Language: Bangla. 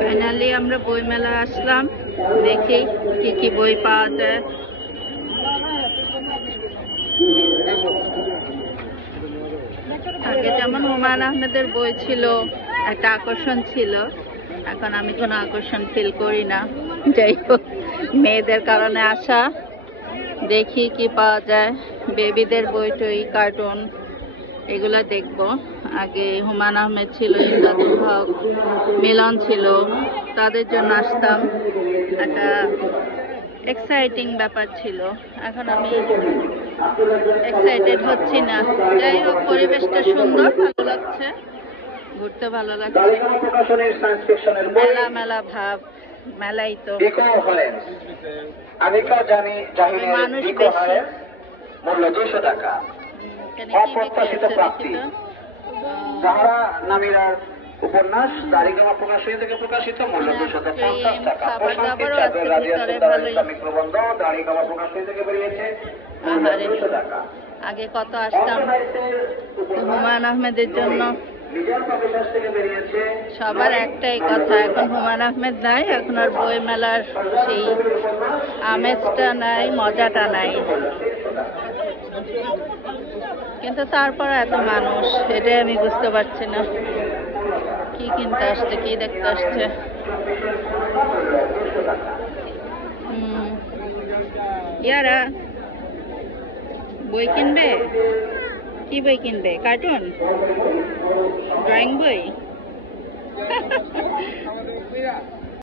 ফাইনালি আমরা বই মেলা আসলাম, দেখি কি কি বই পাওয়া যায়। আগে যেমন হুমায়ুন আহমেদের বই ছিল, একটা আকর্ষণ ছিল, এখন আমি কোনো আকর্ষণ ফিল করি না। যাই হোক, মেয়েদের কারণে আসা, দেখি কি পাওয়া যায়। বেবিদের বই টই, কার্টুন, এগুলা দেখবো। আগে হুমায়ুন আহমেদ ছিল, ইমদাদুল হক, মিলন ছিল, তাদের জন্য আসতাম, একটা এক্সাইটিং ব্যাপার ছিল। এখন আমি এক্সাইটেড হচ্ছি না। যাই হোক, পরিবেশটা সুন্দর, ভালো লাগছে, ঘুরতে ভালো লাগছে। মেলা মেলা ভাব, মেলাই তো মানুষ বেশি। মূল্য 200 টাকা। অপ্রত্যাশিত প্রাপ্তি জাহরা নামিরার উপন্যাস দাড়িগামা প্রকাশনী থেকে প্রকাশিত, মূল্য 250 টাকা। প্রশান্তির চাদর রাজিয়া সুলতানের ইসলামিক প্রবন্ধ দাড়িগামা প্রকাশনী থেকে বেরিয়েছে, মূল্য 200 টাকা। আগে কত আসতাম হুমায়ুন আহমেদের জন্য। সবার একটাই কথা, এখন হুমায়ুন আহমেদ নাই, এখন আর বই মেলার সেই আমেজটা নাই, মজাটা নাই। কিন্তু তারপর এত মানুষ, এটাই আমি বুঝতে পারছি না কি কিনতে আসছে, কি দেখতে আসছে। ইয়ারা বই কিনবে? কি বই কিনবে? কার্টুন, ড্রয়িং বই?